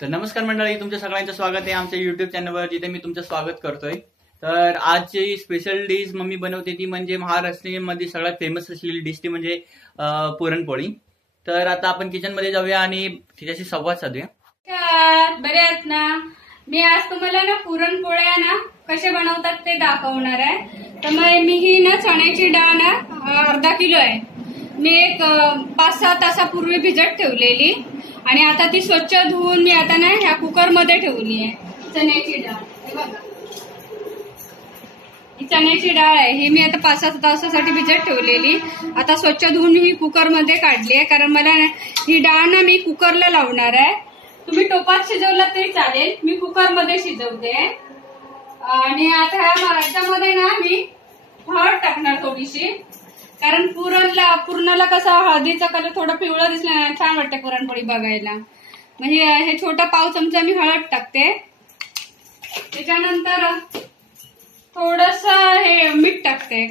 तर नमस्कार मंडळी, तुमच्या सगळ्यांचं स्वागत आहे आमच्या युट्यूब चॅनलवर, जिथे मी तुमचं स्वागत करतोय। तर आजची स्पेशल डिश मम्मी बनवते ती म्हणजे महाराष्ट्रीयनमध्ये सगळ्यात फेमस असलेली डिश ती म्हणजे पुरणपोळी। तर आता आपण किचन मध्ये जाऊया आणि तिच्याशी संवाद साधूया। बरे आहेत ना? मी आज तुम्हाला ना पुरणपोळ्या ना कसे बनवतात ते दाखवणार आहे। तर मी ही ना चण्याची डाळ ना अर्धा किलो आहे, मी एक 5-6 तासापूर्वी भिजत ठेवलेली आणि आता ती स्वच्छ धुवून मी आता ना ह्या कुकर मध्ये ठेवली आहे। चण्याची डाळ हे बघा, ही चण्याची डाळ आहे, ही मी आता 5-6 तासासाठी भिजत ठेवलेली। आता स्वच्छ धुवून ही कुकर मध्ये काढली आहे, कारण मला ही डाळ ना मी कुकरला लावणार आहे। तुम्ही टोपात शिजवला तरी चालेल, मी कुकर मध्ये शिजवते। आणि आता ह्याच्यामध्ये ना मी हळद टाकणार थोडीशी, कारण पुरणाला कसा हळदीचा कलर थोडा पिवळा दिसला छान वाटते पुरणपोळी बघायला। म्हणजे हे छोटा पाव चमचा मी हळद टाकते। त्याच्यानंतर थोडस हे मीठ टाकते,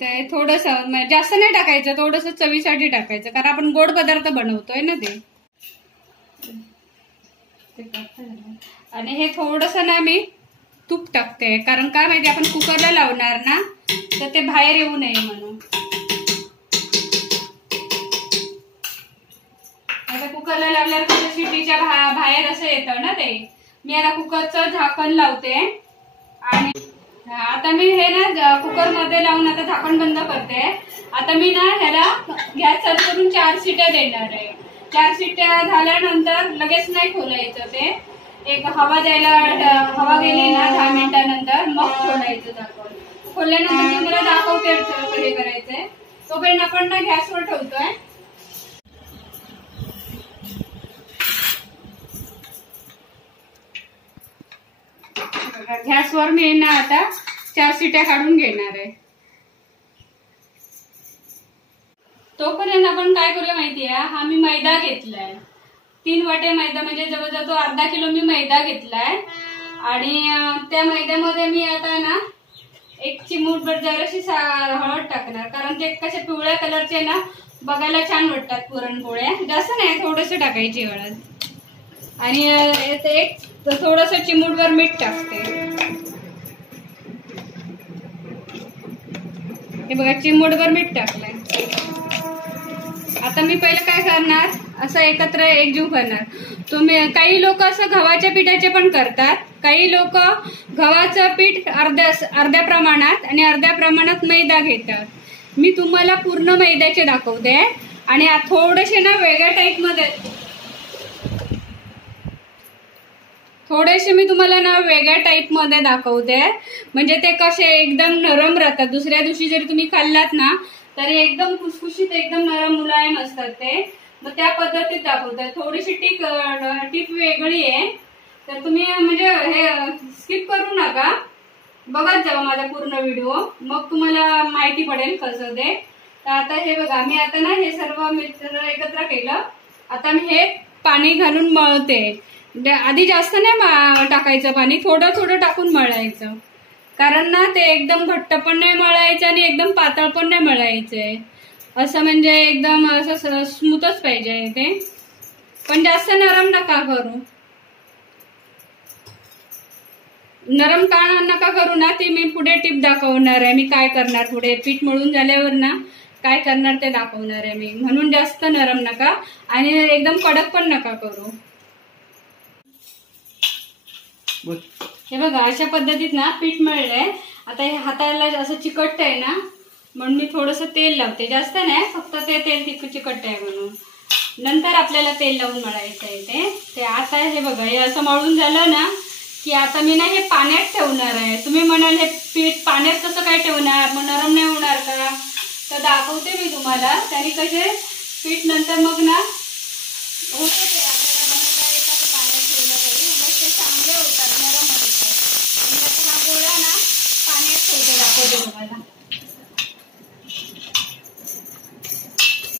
ते थोडस जास्त नाही टाकायचं, थोडस चवीसाठी टाकायचं, कारण आपण गोड पदार्थ बनवतोय ना ते। आणि हे थोडस ना मी तूप टाकते, कारण काय माहिती आपण कुकरला लावणार ना तर ते बाहेर येऊ नये म्हणून। आता कुकरला लावल्यावर कसं शिट्टीच्या बाहेर असं येतं ना ते। मी आता कुकरचं झाकण लावते आणि आता मी हे ना कुकर मध्ये लावून आता झाकण बंद करते। आता मी ना ह्याला गॅस चालू करून 4 शिट्या देणार आहे। 4 शिट्या झाल्यानंतर लगेच नाही खोलायचं ते, एक हवा गेली ना 10 मिनिटानंतर मग खोलायचं झाकण। खोलल्यानंतर मी मला दाखवते हे करायचंय, तोपर्यंत आपण ना गॅसवर ठेवतोय। गॅसवर मी ना आता 4 शिट्या काढून घेणार आहे। तोपर्यंत आपण काय करूया माहितीये, हा मी मैदा घेतलाय 3 वाटे मैदा, म्हणजे जवळजवळ तो अर्धा किलो मी मैदा घेतलाय। आणि त्या मैद्यामध्ये मी आता ना 1 चिमूटभर जराशी हळद टाकणार, कारण ते कशा पिवळ्या कलरचे ना बघायला छान वाटतात पुरणपोळ्या। जास्त नाही, थोडस टाकायची हळद। आणि एक थोडस चिमूटभर मीठ टाकते, हे बघा चिमूटभर मीठ टाकलंय। आता मी पहिलं काय करणार, असं एकत्र एकजीव करणार। तुम्ही काही लोक असं गव्हाच्या पिठाचे पण करतात, काही लोक गव्हाचं पीठ अर्ध्या प्रमाणात आणि अर्ध्या प्रमाणात मैदा घेतात। मी तुम्हाला पूर्ण मैद्याचे दाखवते आणि थोडेसे ना वेगळ्या टाईप मध्ये, थोडेसे मी तुम्हाला ना वेगळ्या टाईप मध्ये दाखवते, म्हणजे ते कसे एकदम नरम राहतात। दुसऱ्या दिवशी जरी तुम्ही खाल्लात ना तरी एकदम खुसखुशीत एकदम नरम मुलायम असतात ते। मग त्या पद्धतीत दाखवते। थोडीशी टीप वेगळी आहे, तर तुम्ही म्हणजे हे स्किप करू नका, बघत जावा माझा पूर्ण व्हिडिओ, मग तुम्हाला माहिती पडेल कसं ते। तर आता हे बघा, मी आता ना हे सर्व मिश्रण एकत्र केलं। आता मी हे पाणी घालून मळते। आधी जास्त नाही टाकायचं पाणी, थोडं थोडं टाकून मळायचं, कारण ना ते एकदम घट्ट पण नाही मळायचं आणि एकदम पातळ पण नाही मळायचंय, असं म्हणजे एकदम असं स्मूथच पाहिजे ते, पण जास्त नरम नका करू। नरम का नका करू ना, ती मी पुढे टिप दाखवणार आहे। मी काय करणार पुढे पीठ मळून झाल्यावर ना काय करणार ते दाखवणार आहे मी, म्हणून जास्त नरम नका आणि एकदम कडक पण नका करू। हे बघा, अशा पद्धतीत ना पीठ मळलंय। आता हे हाताला असं चिकटत आहे ना, म्हणून मी थोडस तेल लावते, जास्त नाही, फक्त ते तेल चिकटत आहे म्हणून। नंतर आपल्याला तेल लावून मळायचं आहे ते। आता हे बघा, हे असं मळून झालं ना की आता मी ना हे पाण्यात ठेवणार आहे। तुम्ही म्हणाल हे पीठ पाण्यात कसं काय ठेवणार, मग नरम नाही होणार का? तर दाखवते मी तुम्हाला, त्याने कसे पीठ नंतर मग ना होतं ते आपल्याला बनवता येतं पाण्यात ठेवलं तरी, मग ते चांगले होतात, नरम होतात। आणि आता हा गोळा ना पाण्यात ठेवते, दाखवते तुम्हाला।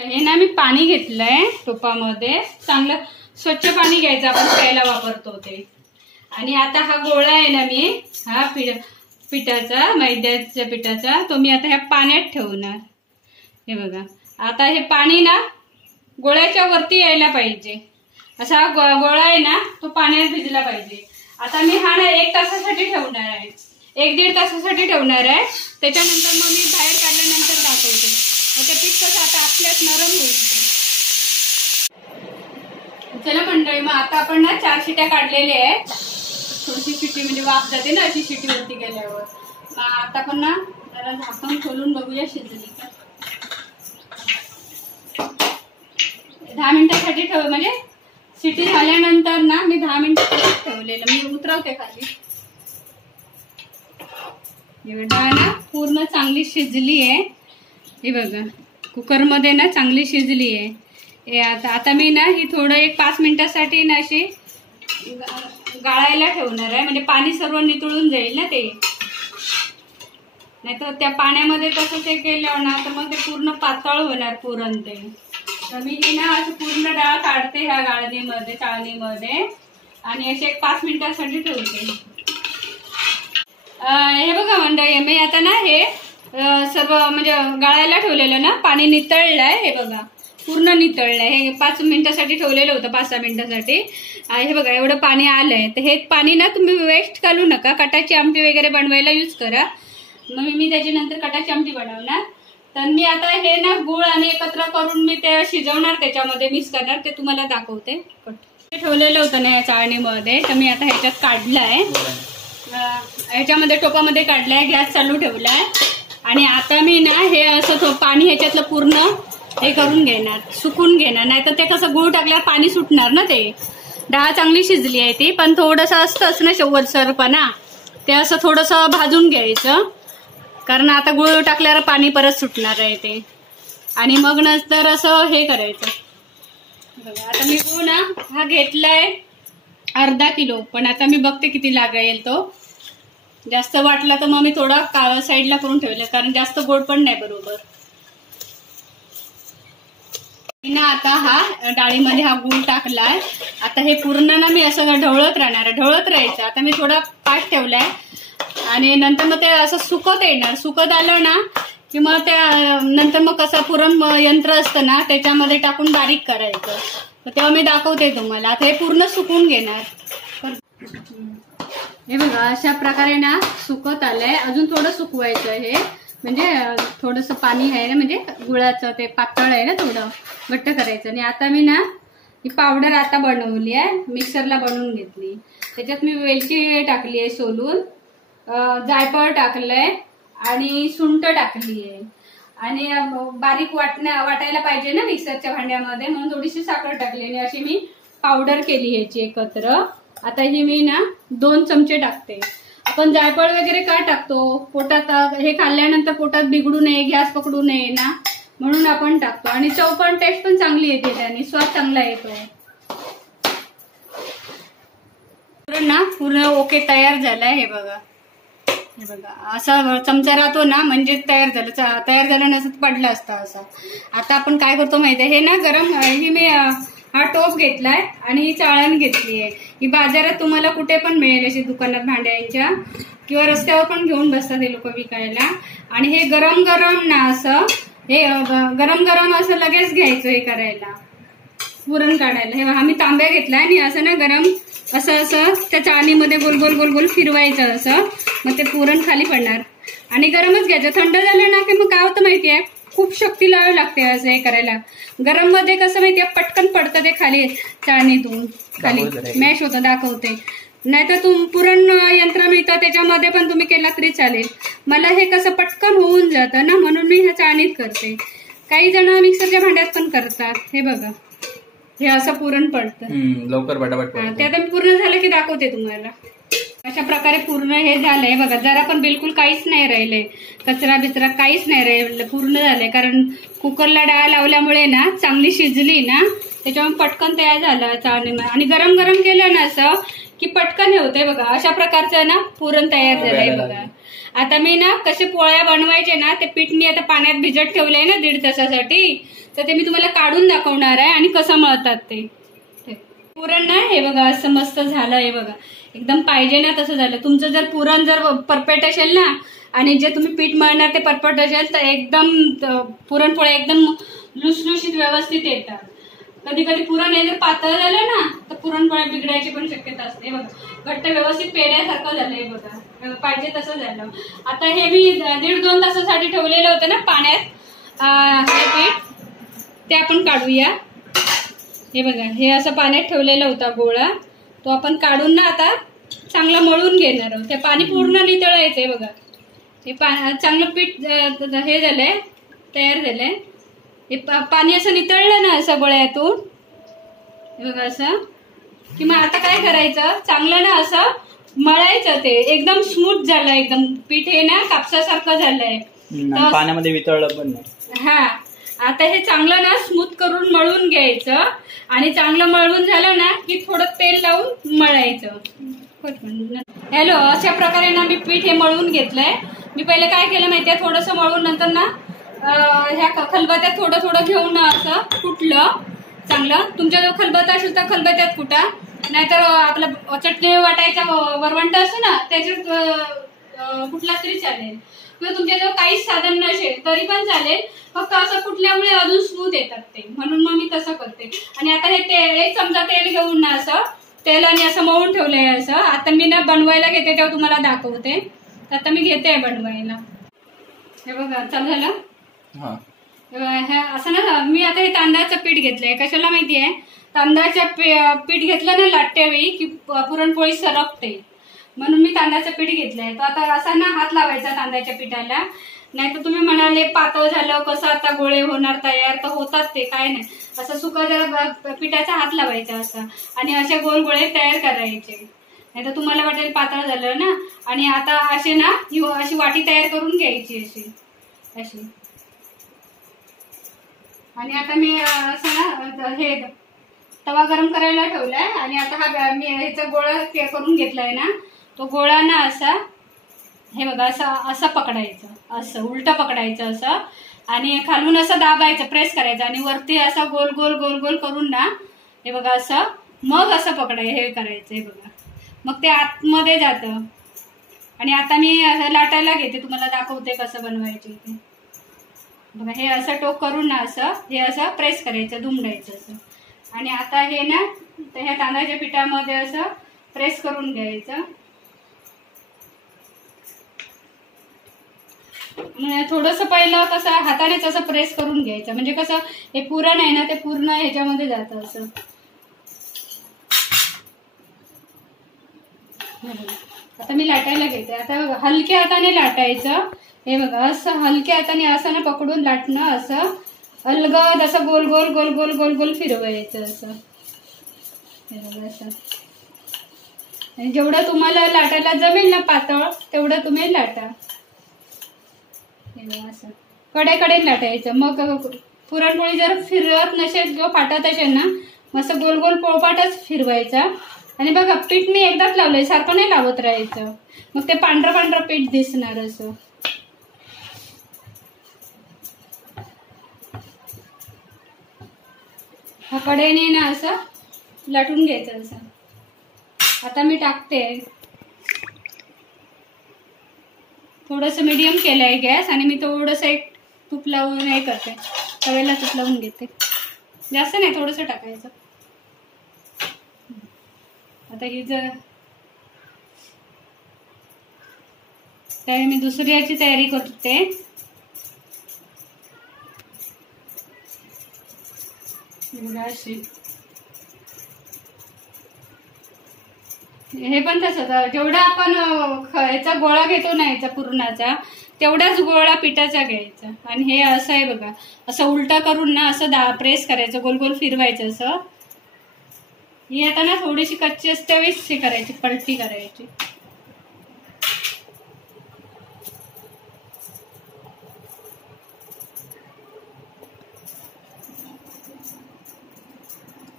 हे ना मी पाणी घेतलंय टोपामध्ये, चांगलं स्वच्छ पाणी घ्यायचं, आपण प्यायला वापरतो ते। आणि आता हा गोळा आहे ना मी हा पिठाचा, मैद्याच्या पिठाचा, तो मी आता ह्या पाण्यात ठेवणार। हे बघा, आता हे पाणी ना गोळ्याच्या वरती यायला पाहिजे. असा गोळा आहे ना तो पाण्यात भिजला पाहिजे. आता मी हा ना 1 तासासाठी ठेवणार आहे, 1-1.5 तासासाठी ठेवणार आहे. त्याच्यानंतर मग मी बाहेर काढल्यानंतर दाखवते. ते पीठ कसं आता आपल्यात नरम होईल. चला मंडळी, मग आता आपण ना 4 शिट्या काढलेल्या आहेत. थोडीशी शिट्टी म्हणजे वाफ जाते ना अशी शिट्टी वरती गेल्यावर. मग आता आपण ना जरा झाकण खोलून बघूया शिजली का. 10 मिनिटासाठी ठेव, म्हणजे शिट्टी झाल्यानंतर ना मी 10 मिनिटं ठेवलेलं. मी उतरवते खाली. डाळ ना पूर्ण चांगली शिजली आहे. हे बघा कुकरमध्ये ना चांगली शिजली आहे. आता मी ना ही थोडं 1-5 मिनिटासाठी ना अशी गाळायला ठेवणार आहे. म्हणजे पाणी सर्व नितळून जाईल ना ते. नाहीतर त्या पाण्यामध्ये तसं ते केलं ना तर मग ते पूर्ण पातळ होणार पुरण ते. तर मी ही ना अशी पूर्ण डाळ काढते ह्या गाळणीमध्ये, चाळणीमध्ये, आणि अशी 1-5 मिनिटासाठी ठेवते. हे बघा मंडळी, मी आता ना हे सर्व म्हणजे गाळायला ठेवलेलं ना पाणी नितळलंय. हे बघा पूर्ण नितळलंय. हे 5 मिनिटासाठी ठेवलेलं होतं, 5-6 मिनिटासाठी. हे बघा एवढं पाणी आलंय. तर हे पाणी ना तुम्ही वेस्ट घालू नका. कटाची आमटी वगैरे बनवायला यूज करा. मग मी त्याच्यानंतर कटाची आमटी बनवणार. तर मी आता हे ना गुळ आणि एकत्र करून मी ते शिजवणार, त्याच्यामध्ये मिक्स करणार. ते तुम्हाला दाखवते. ठेवलेलं होतं ना या चाळणीमध्ये, तर मी आता ह्याच्यात काढलंय. ह्याच्यामध्ये टोपामध्ये काढलाय, गॅस चालू ठेवलाय. आणि आता मी ना हे असं पाणी ह्याच्यातलं पूर्ण हे करून घेणार, सुकून घेणार. नाही तर ते कसं गुळ टाकल्यावर पाणी सुटणार ना. ते डाळ चांगली शिजली आहे ती, पण थोडंसं असतंच ना शेवटसरपणा, ते असं थोडंसं भाजून घ्यायचं. कारण आता गुळ टाकल्यावर पाणी परत सुटणार आहे ते. आणि मग नंतर असं हे करायचं. बघा आता मी गुळ ना हा घेतलाय अर्धा किलो, पण आता मी बघते किती लागेल तो. जास्त वाटला तर मग मी थोडा साईडला करून ठेवलं, कारण जास्त गोड पण नाही बरोबर ना. आता हा डाळीमध्ये हा गूळ टाकलाय. आता हे पूर्ण ना मी असं ढवळत राहणार, ढवळत राहायचं. आता मी थोडा पाठ ठेवलाय आणि नंतर मग ते असं सुकत येणार. सुकत आलं ना की मग त्या नंतर मग कसं पुरण यंत्र असतं ना त्याच्यामध्ये टाकून बारीक करायचं. तर तेव्हा मी दाखवते तुम्हाला. आता हे पूर्ण सुकून घेणार. हे बघा अशा प्रकारे ना सुकत आलंय. अजून थोडं सुकवायचं हे, म्हणजे थोडंसं पाणी आहे ना, म्हणजे गुळाचं ते पातळ आहे ना, थोडं घट्ट करायचं. आणि आता मी ना ही पावडर आता बनवली आहे, मिक्सरला बनवून घेतली. त्याच्यात मी वेलची टाकली आहे सोलून, जायफळ टाकलंय आणि सुंठ टाकली आहे. आणि बारीक वाटायला पाहिजे ना मिक्सरच्या भांड्यामध्ये, म्हणून थोडीशी साखर टाकली आणि अशी मी पावडर केली ह्याची एकत्र. आता ही मी ना 2 चमचे टाकते. आपण जायफळ वगैरे का टाकतो, पोटात हे खाल्ल्यानंतर पोटात बिघडू नये, गॅस पकडू नये ना, म्हणून आपण टाकतो. आणि चव पण, टेस्ट पण चांगली येते त्याने, स्वाद चांगला येतो. ना पूर्ण ओके तयार झालाय. हे बघा, हे बघा असा चमचा राहतो ना म्हणजे तयार झालं. तयार झालं नसतं पडलं असतं असं. आता आपण काय करतो माहितीये, हे ना गरम, ही मी हा टोप घेतलाय आणि ही चाळण घेतली आहे. ही बाजारात तुम्हाला कुठे पण मिळेल, अशी दुकानात भांड्यांच्या, किंवा रस्त्यावर पण घेऊन बसतात हे लोक विकायला. आणि हे गरम गरम ना असं, हे गरम गरम असं लगेच घ्यायचं हे करायला, पुरण काढायला. हे आम्ही तांब्या घेतलाय आणि असं ना गरम असं असं त्या चाळणीमध्ये गोल गोल गोल गोल फिरवायचं असं, मग ते पुरण खाली पडणार. आणि गरमच घ्यायचं. थंड झालं ना की मग काय होतं माहितीये, खूप शक्ती लावावी लागते असं हे करायला. गरम मध्ये कसं माहितीये पटकन पडतं ते खाली, चाळणीतून खाली मॅश होतं. दाखवते. नाहीतर पुरण यंत्र मिळतं त्याच्यामध्ये पण तुम्ही केला तरी चालेल. मला हे कसं पटकन होऊन जातं ना, म्हणून मी ह्या चाळणीत करते. काही जण मिक्सरच्या भांड्यात पण करतात. हे बघा हे असं पुरण पडतं लवकर पटापट. ते आता पूर्ण झालं की दाखवते तुम्हाला. अशा प्रकारे पूर्ण हे झालंय बघा. जरा पण बिलकुल काहीच नाही राहिलंय, कचरा बिचरा काहीच नाही राहिलं, पूर्ण झालंय. कारण कुकरला डाळ लावल्यामुळे ना चांगली शिजली ना, त्याच्यामुळे पटकन तयार झालं चाळणीमध्ये. आणि गरम गरम केलं ना असं की पटकन हे होतंय बघा. अशा प्रकारचं ना पुरण तयार झालंय बघा. आता मी ना कसे पोळ्या बनवायचे ना, ते पीठ मी आता पाण्यात भिजत ठेवलंय ना 1.5 तासासाठी, तर ते मी तुम्हाला काढून दाखवणार आहे आणि कसं मळतात ते पुरण ना. हे बघा असं मस्त झालं. हे बघा एकदम पाहिजे ना तसं झालं. तुमचं जर पुरण जर परफेक्ट असेल ना, आणि जे तुम्ही पीठ मळणार ते परफेक्ट असेल, तर एकदम पुरणपोळ्या एकदम लुसलुशीत व्यवस्थित येतात. कधी कधी पुरण हे जर पातळ झालं ना तर पुरणपोळ्या बिघडायची पण शक्यता असते. बघा घट्ट व्यवस्थित पेढ्यासारखं झालंय बघा, पाहिजे तसं झालं. आता हे मी 1.5-2 तासासाठी ठेवलेलं होतं ना पाण्यात हे पीठ, ते आपण काढूया. हे बघा हे असं पाण्यात ठेवलेलं होता गोळा, तो आपण काढून ना आता चांगला मळून घेणार आहोत. ते पाणी पूर्ण नितळायचंय बघा. हे चांगलं पीठ हे झालंय, तयार झालंय. हे पाणी असं नितळलं ना असं गोळ्यातून, बघा असं कि मग आता काय करायचं, चांगलं ना असं मळायचं. ते एकदम स्मूथ झालं, एकदम पीठ हे ना कापसासारखं झालंय, पाण्यामध्ये वितळलं पण नाही. हा आता हे चांगलं ना स्मूथ करून मळून घ्यायचं आणि चांगलं मळून झालं ना की थोडं तेल लावून मळायचं. हॅलो, अशा प्रकारे ना मी पीठ हे मळून घेतलंय. मी पहिले काय केलं माहितीये, थोडंसं मळून नंतर ना ह्या खलबत्यात थोडं थोडं घेऊन ना असं कुटलं चांगलं. तुमच्या जर खलबत्ता असेल तर खलबत्यात कुटा, नाहीतर आपलं चटणी वाटायचा वरवंट असतो ना त्याच्यात कुठला तरी चालेल, किंवा तुमच्याजवळ काहीच साधन नसेल तरी पण चालेल. फक्त असं कुठल्यामुळे अजून स्मूथ येतात ते, म्हणून मग मी तसं करते. आणि आता हे एक चमचा तेल घेऊन ना असं तेलाने असं मळून ठेवलंय असं. आता मी ना बनवायला घेते तेव्हा तुम्हाला दाखवते. आता मी घेते बनवायला. हे बघा चालू झालं. असं ना मी आता हे तांदळाचं पीठ घेतलंय. कशाला माहितीये, तांदळाचं पीठ घेतलं ना लाटतेवेळी की पुरणपोळी सरकते, म्हणून मी तांदळाचं पीठ घेतलंय. तर आता असा ना हात लावायचा तांदळाच्या पिठाला. नाही तर तुम्ही म्हणाले पातळ झालं कसं आता गोळे होणार तयार, तर होतात ते काय नाही. असं सुका जरा पिठाचा हात लावायचा असा आणि असे गोल गोळे तयार करायचे. नाही तर तुम्हाला वाटेल पातळ झालं ना. आणि आता असे ना अशी वाटी तयार करून घ्यायची अशी अशी. आणि आता मी असं हे तवा गरम करायला ठेवलाय आणि आता हा मी ह्याचा गोळा करून घेतलाय ना, तो गोळा ना असा हे बघा असं पकडायचं, असं उलट पकडायचं असं, आणि खालून असं दाबायचं, प्रेस करायचं आणि वरती असं गोल गोल गोल गोल करून ना हे बघा असं, मग असं पकडायचं, हे करायचं. हे बघा मग ते आतमध्ये जातं. आणि आता मी लाटायला घेते, तुम्हाला दाखवते कसं बनवायचे ते. बघा हे असं टोक करून ना असं हे असं प्रेस करायचं, दुमडायचं असं. आणि आता हे ना ह्या तांदळाच्या पिठामध्ये असं प्रेस करून घ्यायचं. थोडंसं पहिलं कसं हातानेच असं प्रेस करून घ्यायचं, म्हणजे कसं हे पुरण आहे ना ते पूर्ण ह्याच्यामध्ये जातं असं. आता मी लाटायला घेते. आता हलक्या हाताने लाटायचं. हे बघा असं हलक्या हाताने असं ना पकडून लाटणं, असं अलगद असं गोल गोल गोल गोल गोल गोल फिरवायचं असं. हे बघा असं. आणि जेवढं तुम्हाला लाटायला जमेल ना पातळ तेवढं तुम्ही लाटा. असं कडेकडे लाटायचं. मग पुरणपोळी जर फिरत नसेल किंवा फाटत असेल ना, मग असं गोल गोल पोळपाटच फिरवायचा. आणि बघा पीठ मी एकदाच लावलंय, सारखं नाही लावत राहायचं, मग ते पांढरं पांढरं पीठ दिसणार असं. हा कडेने ना असं लाटून घ्यायचं असं. आता मी टाकते, थोडंसं मीडियम केलंय गॅस आणि मी थोडंसं एक तूप लावून हे करते, तव्याला तूप लावून घेते. जास्त नाही, थोडंसं टाकायचं. आता ही जर त्यावेळी मी दुसरी याची तयारी करते. अशी हे पण तसंच, जेवढा आपण याचा गोळा घेतो ना याचा पुरणाचा, तेवढाच गोळा पिठाचा घ्यायचा. आणि हे असं आहे बघा, असं उलटा करून ना असं प्रेस करायचं, गोल गोल फिरवायचं असं. ही आता ना थोडीशी कच्ची असते त्यावेळेस हे करायची, पलटी करायची.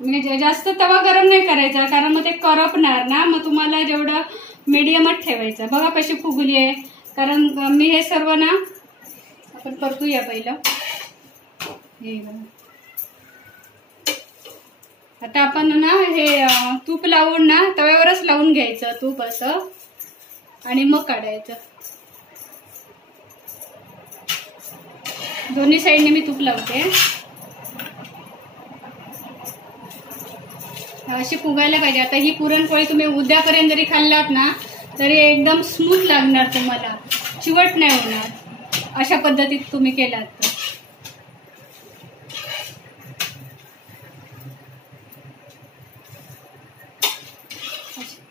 म्हणजे जास्त तवा गरम नाही करायचा, कारण मग ते करपणार ना. मग तुम्हाला जेवढं मीडियमच ठेवायचं. बघा कशी फुगली आहे, कारण मी हे सर्व ना आपण परतूया पहिलं. हे आता आपण ना हे तूप लावून ना तव्यावरच लावून घ्यायचं तूप असं, आणि मग काढायचं. दोन्ही साईडने मी तूप लावते. अशी फुगायला पाहिजे. आता ही पुरणपोळी तुम्ही उद्यापर्यंत जरी खाल्लात ना तरी एकदम स्मूथ लागणार तुम्हाला, चिवट नाही होणार अशा पद्धतीत तुम्ही केलात तर.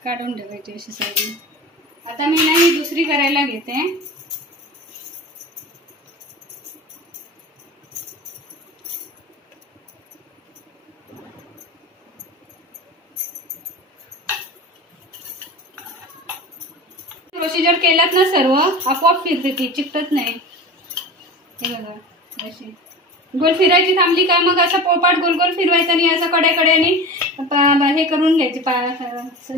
काढून ठेवायची अशी सगळी. आता मी ना ही दुसरी करायला घेते. प्रोसिजर केलात ना सर्व, आपोआप फिरते ती, चिकटत नाही. हे बघा अशी गोल फिरायची, थांबली का मग असं पोळपाट गोल गोल फिरवायचं आणि असं कड्याकड्याने हे करून घ्यायचे,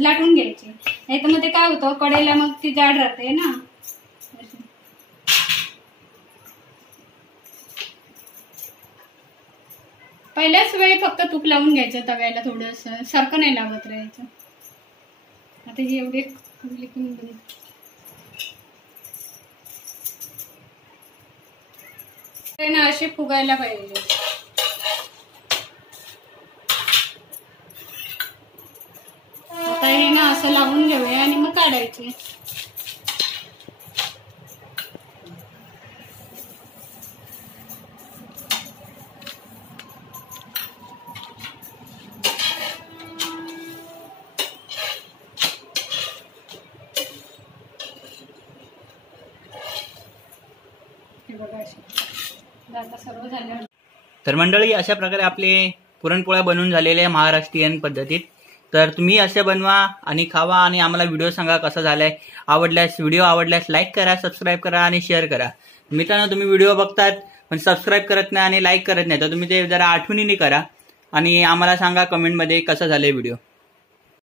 लाटून घ्यायचे. नाही तर मग ते काय होतं कडेला मग ती जाड राहते ना. पहिल्याच वेळी फक्त तूप लावून घ्यायचं तव्याला, थोडंसं सारखं नाही लावत राहायचं. आता ही एवढी ना अशी फुगायला पाहिजे. आता हे ना असं लावून घेऊया आणि मग काढायचे. तर मंडळी अशा प्रकारे आपले पुरणपोळ्या बनवून झालेल्या महाराष्ट्रीयन पद्धतीत. तर तुम्ही असे बनवा आणि खावा आणि आम्हाला व्हिडिओ सांगा कसा झालाय. व्हिडिओ आवडल्यास लाईक करा, सबस्क्राईब करा आणि शेअर करा. मित्रांनो, तुम्ही व्हिडिओ बघतात पण सबस्क्राईब करत नाही आणि लाईक करत नाही, तर तुम्ही ते जरा आठवणीने करा आणि आम्हाला सांगा कमेंटमध्ये कसा झालाय व्हिडिओ.